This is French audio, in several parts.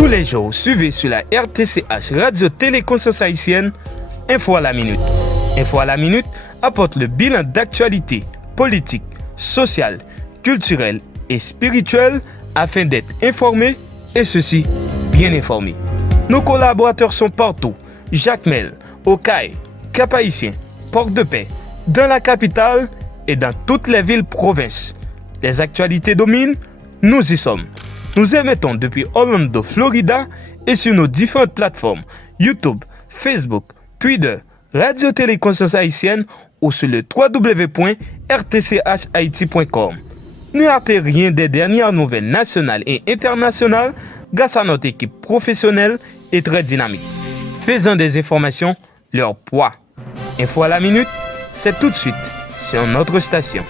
Tous les jours, suivez sur la RTCH Radio Téléconscience Haïtienne, Info à la Minute. Info à la Minute apporte le bilan d'actualité politique, sociale, culturelle et spirituelle afin d'être informé et ceci bien informé. Nos collaborateurs sont partout. Jacmel, Okaï, Cap-Haïtien, Port-de-Paix, dans la capitale et dans toutes les villes provinces. Les actualités dominent, nous y sommes. Nous émettons depuis Orlando, Florida et sur nos différentes plateformes YouTube, Facebook, Twitter, Radio Téléconscience Haïtienne ou sur le www.rtchaiti.com. Ne ratez rien des dernières nouvelles nationales et internationales grâce à notre équipe professionnelle et très dynamique. Faisant des informations leur poids. Info à la minute, c'est tout de suite sur notre station.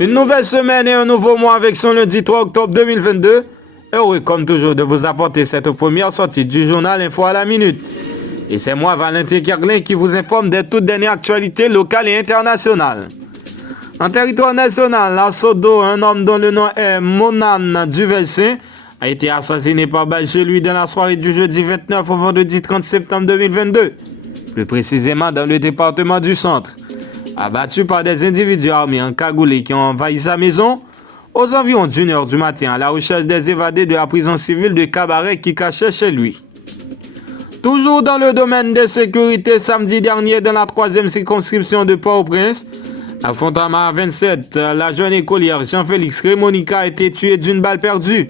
Une nouvelle semaine et un nouveau mois avec son lundi 3 octobre 2022. Heureux comme toujours de vous apporter cette première sortie du journal Info à la Minute. Et c'est moi, Valentin Kerlin, qui vous informe des toutes dernières actualités locales et internationales. En territoire national, à Sodo, un homme dont le nom est Monan Duvelsin a été assassiné par balle chez lui dans la soirée du jeudi 29 au vendredi 30 septembre 2022. Plus précisément dans le département du Centre. Abattu par des individus armés en cagoulé qui ont envahi sa maison, aux environs d'1h du matin à la recherche des évadés de la prison civile de Cabaret qui cachaient chez lui. Toujours dans le domaine de sécurité, samedi dernier dans la 3e circonscription de Port-au-Prince, à Fontamara 27, la jeune écolière Jean-Félix Rémonica a été tuée d'une balle perdue.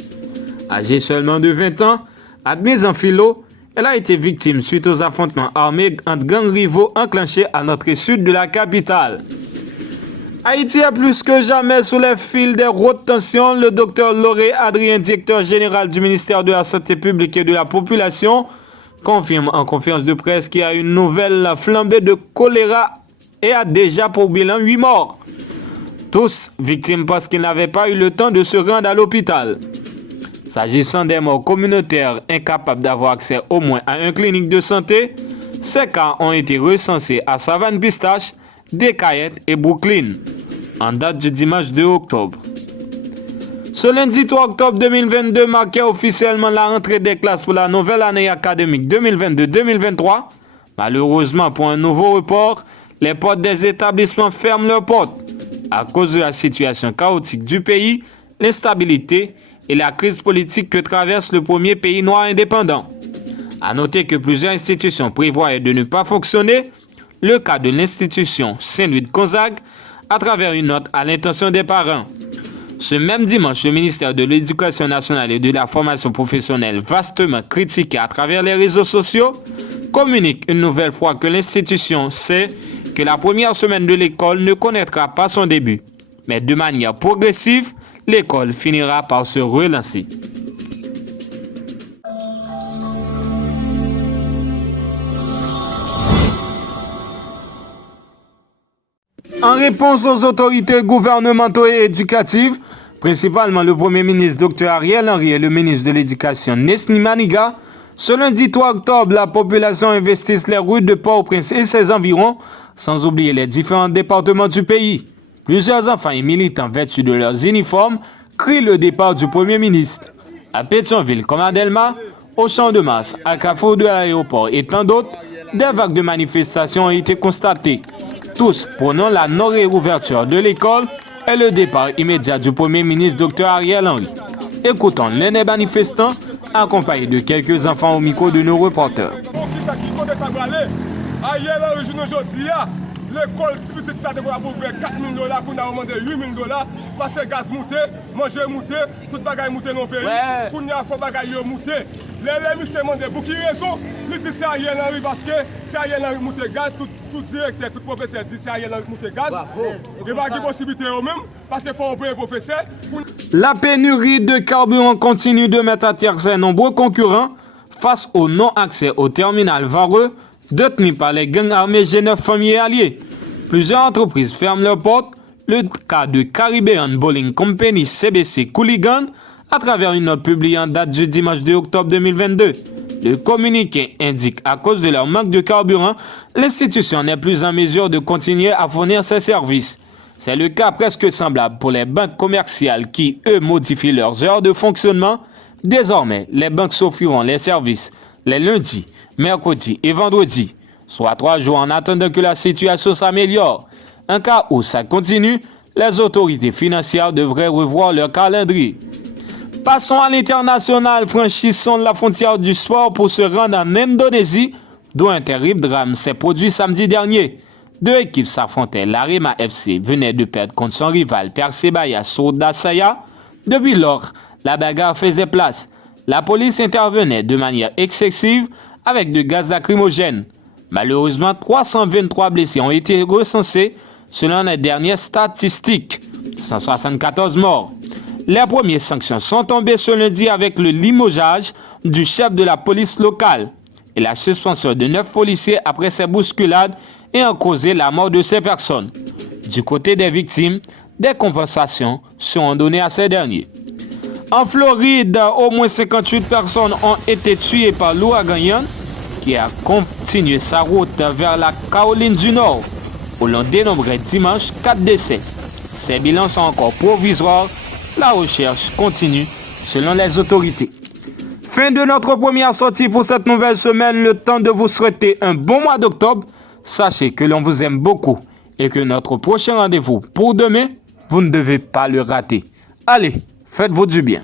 Âgée seulement de 20 ans, admise en philo, elle a été victime suite aux affrontements armés entre gangs rivaux enclenchés à l'entrée sud de la capitale. Haïti est plus que jamais sous les fils des hautes tensions. Le docteur Lauré Adrien, directeur général du ministère de la Santé publique et de la Population, confirme en conférence de presse qu'il y a une nouvelle flambée de choléra et a déjà pour bilan 8 morts. Tous victimes parce qu'ils n'avaient pas eu le temps de se rendre à l'hôpital. S'agissant des morts communautaires incapables d'avoir accès au moins à une clinique de santé, ces cas ont été recensés à Savane-Pistache, Descaillettes et Brooklyn, en date du dimanche 2 octobre. Ce lundi 3 octobre 2022 marquait officiellement la rentrée des classes pour la nouvelle année académique 2022-2023. Malheureusement, pour un nouveau report, les portes des établissements ferment leurs portes à cause de la situation chaotique du pays, l'instabilité et la crise politique que traverse le premier pays noir indépendant. A noter que plusieurs institutions prévoyaient de ne pas fonctionner, le cas de l'institution Saint-Louis de Gonzague, à travers une note à l'intention des parents. Ce même dimanche, le ministère de l'Éducation nationale et de la formation professionnelle, vastement critiqué à travers les réseaux sociaux, communique une nouvelle fois que l'institution sait que la première semaine de l'école ne connaîtra pas son début, mais de manière progressive, l'école finira par se relancer. En réponse aux autorités gouvernementales et éducatives, principalement le Premier ministre Dr Ariel Henry et le ministre de l'Éducation Nesni Maniga, ce lundi 3 octobre, la population investit les rues de Port-au-Prince et ses environs, sans oublier les différents départements du pays. Plusieurs enfants et militants vêtus de leurs uniformes crient le départ du Premier ministre. À Pétionville comme à Delma, au Champ de Mars, à Carrefour de l'aéroport et tant d'autres, des vagues de manifestations ont été constatées. Tous prônant la non-réouverture de l'école et le départ immédiat du Premier ministre Dr Ariel Henry. Écoutons l'un des manifestants accompagné de quelques enfants au micro de nos reporters. L'école, si petit ça devrait avoir $4 000 pour nous demander $8 000 parce que gaz monté, manger monté, tout bagaille monté dans le pays. Pour nous faire bagaille monté. Les monsieur demandent pour qui raison, ils disent c'est Ariel Henry parce que c'est Ariel Henry monté gaz, tout directeur, tout professeur dit c'est Ariel Henry monté gaz. Il n'y a pas de possibilité eux-mêmes parce qu'il faut payer professeur. La pénurie de carburant continue de mettre à terre ses nombreux concurrents face au non-accès au terminal Vareux détenu par les gangs armés G9 familles alliés. Plusieurs entreprises ferment leurs portes. Le cas de Caribbean Bowling Company CBC Cooligan À travers une note publiée en date du dimanche 2 octobre 2022, le communiqué indique qu'à cause de leur manque de carburant, l'institution n'est plus en mesure de continuer à fournir ses services. C'est le cas presque semblable pour les banques commerciales qui, eux, modifient leurs heures de fonctionnement. Désormais, les banques s'offriront les services les lundis, mercredis et vendredis, soit 3 jours en attendant que la situation s'améliore. En cas où ça continue, les autorités financières devraient revoir leur calendrier. Passons à l'international, franchissons la frontière du sport pour se rendre en Indonésie, d'où un terrible drame s'est produit samedi dernier. Deux équipes s'affrontaient. L'Arema FC venait de perdre contre son rival Persebaya Surabaya. Depuis lors, la bagarre faisait place. La police intervenait de manière excessive avec de gaz lacrymogène. Malheureusement, 323 blessés ont été recensés selon les dernières statistiques. 174 morts. Les premières sanctions sont tombées ce lundi avec le limogeage du chef de la police locale et la suspension de 9 policiers après ces bousculades ayant causé la mort de ces personnes. Du côté des victimes, des compensations seront données à ces derniers. En Floride, au moins 58 personnes ont été tuées par l'ouragan Ian qui a continué sa route vers la Caroline du Nord, où l'on dénombrait dimanche 4 décès. Ces bilans sont encore provisoires. La recherche continue selon les autorités. Fin de notre première sortie pour cette nouvelle semaine. Le temps de vous souhaiter un bon mois d'octobre. Sachez que l'on vous aime beaucoup et que notre prochain rendez-vous pour demain, vous ne devez pas le rater. Allez, faites-vous du bien.